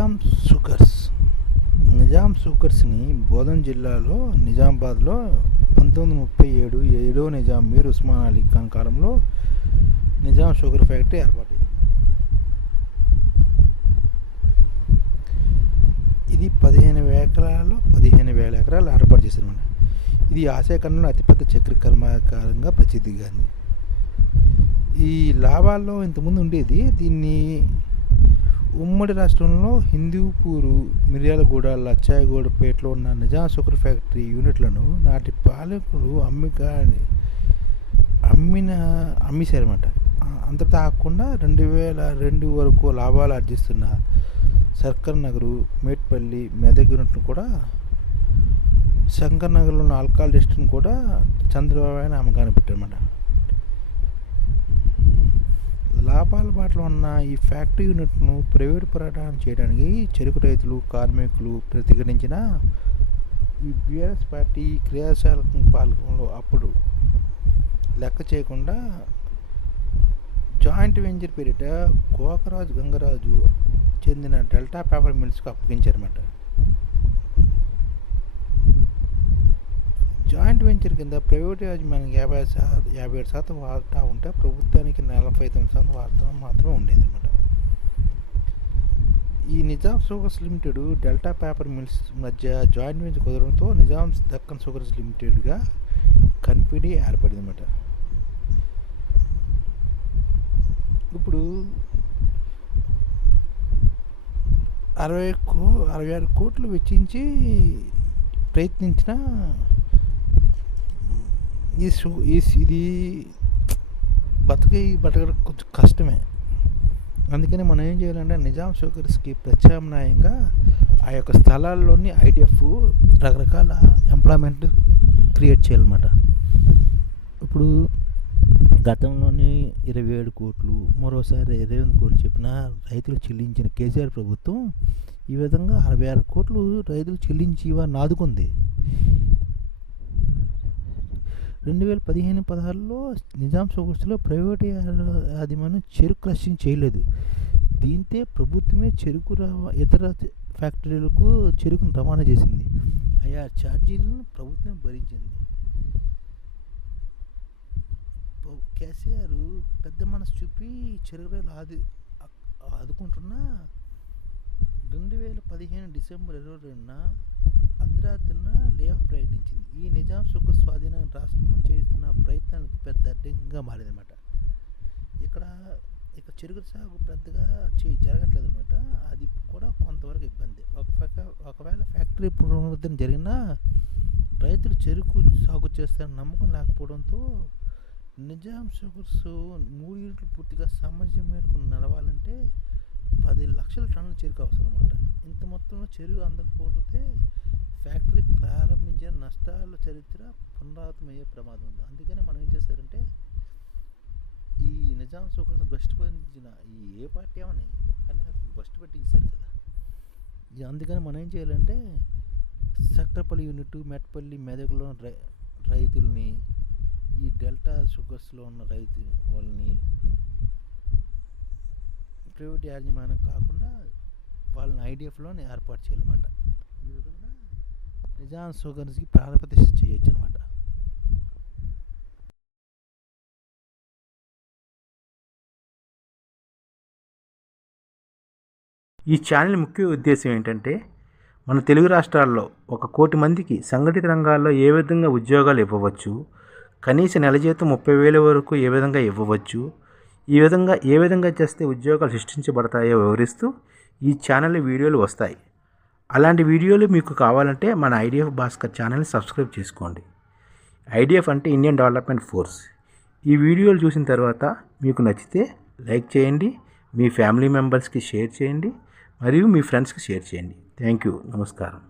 Nizam sugars. Nizam షుగర్స్ని Bodhan జిల్లాలో నిజామాబాద్లో 1937 ఏడో నిజాం మీర్ ఉస్మాన్ అలీ ఖాన్ కాలంలో నిజాం షుగర్ ఫ్యాక్టరీ ఏర్పాటైంది. ఇది 15,000 ఎకరాలు ఏర్పాటు చేశారన్నమాట. ఇది ఆసియా ఖండంలో అతిపెద్ద చక్కెర కర్మాగారంగా ప్రసిద్ధిగాంది. ఈ లాభాల్లో ఇంతకుముందు ఉండేది. దీన్ని ఉమ్మడి రాష్ట్రంలో హిందూపూరు, మిర్యాలగూడ, లచ్చాయగూడపేటలో ఉన్న నిజాం షుగర్ ఫ్యాక్టరీ యూనిట్లను నాటి పాలకులు అమ్మేశారన్నమాట. అంతటా కాకుండా 2002 వరకు లాభాలు ఆర్జిస్తున్న సర్కార్ నగరు, మేట్పల్లి, మెదక్ యూనిట్ను కూడా, శంకర్ నగర్లో ఉన్న ఆల్కహాల్ డెస్ట్ని కూడా చంద్రబాబు ఆయన అమ్మకాన్ని పెట్టారన్నమాట. లాభాల బాటలో ఉన్న ఈ ఫ్యాక్టరీ యూనిట్ను ప్రైవేటు పర్యటన చేయడానికి చెరుకు రైతులు, కార్మికులు ప్రతిఘటించిన ఈ బీఆర్ఎస్ పార్టీ క్రియాశీలక పాలనలో అప్పుడు లెక్క చేయకుండా జాయింట్ వెంచర్ పేరిట గోకరాజు గంగరాజు చెందిన డెల్టా పేపర్ మిల్స్కు అప్పగించారన్నమాట. జాయింట్ వెంచర్ కింద ప్రైవేటు యాజమాన్యానికి 57% వాటా ఉంటే ప్రభుత్వానికి 49% వాటా మాత్రమే ఉండేది అనమాట. ఈ Nizam sugars limited, delta paper mills మధ్య జాయింట్ వెంచర్ కుదరడంతో నిజాం దక్కన్ షుగర్స్ లిమిటెడ్గా కంపెనీ ఏర్పడింది అనమాట. ఇప్పుడు 66 కోట్లు వెచ్చించి ప్రయత్నించిన ఇది బతకడం కొంచెం కష్టమే. అందుకని మనం ఏం చేయాలంటే నిజాం షుగర్స్కి ప్రత్యామ్నాయంగా ఆ యొక్క స్థలాల్లోని ఐడిఎఫ్ రకరకాల ఎంప్లాయ్మెంట్ క్రియేట్ చేయాలన్నమాట. ఇప్పుడు గతంలోని 27 కోట్లు, మరోసారి 28 కోట్లు చెప్పిన రైతులు చెల్లించిన కేసీఆర్ ప్రభుత్వం ఈ విధంగా 66 కోట్లు రైతులు చెల్లించి వారిని ఆదుకుంది. 2015-16లో నిజాం షుగర్స్లో ప్రైవేట్ యాజమాన్యం చెరుకు క్రషింగ్ చేయలేదు. దీంతో ప్రభుత్వమే ఇతర ఫ్యాక్టరీలకు చెరుకును రవాణా చేసింది. ఆయా ఛార్జీలను ప్రభుత్వం భరించింది. కేసీఆర్ పెద్ద మనసు చూపి చెరుకు రైలు ఆదుకుంటున్న 2015 డిసెంబర్ 22న అర్ధరాత్రిన లేఆఫ్ ప్రకటించింది. ఈ నిజాం షుగర్ స్వాధీనాన్ని రాష్ట్రం చేస్తున్న ప్రయత్నాలకు పెద్ద అడ్డంకిగా మారిందన్నమాట. ఇక చెరుకు సాగు పెద్దగా జరగట్లేదు అనమాట. అది కూడా కొంతవరకు ఇబ్బంది. ఒకవేళ ఫ్యాక్టరీ పునరుద్ధరణ జరిగినా రైతులు చెరుకు సాగు చేస్తారని నమ్మకం లేకపోవడంతో నిజాం షుగర్స్ 3 యూనిట్లు పూర్తిగా సామర్థ్యం మేరకు నడవాలంటే 10 లక్షల టన్నుల చెరుకు అవసరం అన్నమాట. ఇంత మొత్తంలో చెరుకు అందకపోతే ఫ్యాక్టరీ ప్రారంభించిన నష్టాల చరిత్ర పునరావృతమయ్యే ప్రమాదం ఉంది. అందుకని మనం ఏం చేశారంటే ఈ నిజాం షుగర్స్ భ్రష్టు పట్టించిన ఏ పార్టీ ఏమని కానీ భ్రష్టు పట్టించారు కదా. అందుకని మనం ఏం చేయాలంటే సక్రపల్లి యూనిట్, మెట్పల్లి, మెదక్లో రైతుల్ని, ఈ డెల్టా షుగర్స్లో ఉన్న వాళ్ళని ప్రైవేట్ యాజమాన్యం కాకుండా వాళ్ళని ఐడిఎఫ్లోనే ఏర్పాటు చేయాలన్నమాట. ఈ విధంగా నిజాం షుగర్స్కి ప్రాణప్రతిష్ఠ చేయొచ్చు అనమాట. ఈ ఛానల్ ముఖ్య ఉద్దేశం ఏంటంటే మన తెలుగు రాష్ట్రాల్లో 1 కోటి మందికి సంఘటిత రంగాల్లో ఏ విధంగా ఉద్యోగాలు ఇవ్వవచ్చు, కనీస నెల జీతం 30,000 వరకు ఏ విధంగా ఇవ్వవచ్చు, ఏ విధంగా చేస్తే ఉద్యోగాలు సృష్టించబడతాయో వివరిస్తూ ఈ ఛానల్ వీడియోలు వస్తాయి. అలాంటి వీడియోలు మీకు కావాలంటే మన ఐడిఎఫ్ భాస్కర్ ఛానల్ని సబ్స్క్రైబ్ చేసుకోండి. ఐడిఎఫ్ అంటే ఇండియన్ డెవలప్మెంట్ ఫోర్స్. ఈ వీడియోలు చూసిన తర్వాత మీకు నచ్చితే లైక్ చేయండి, మీ ఫ్యామిలీ మెంబర్స్కి షేర్ చేయండి, మరియు మీ ఫ్రెండ్స్కి షేర్ చేయండి. Thank you. నమస్కారం.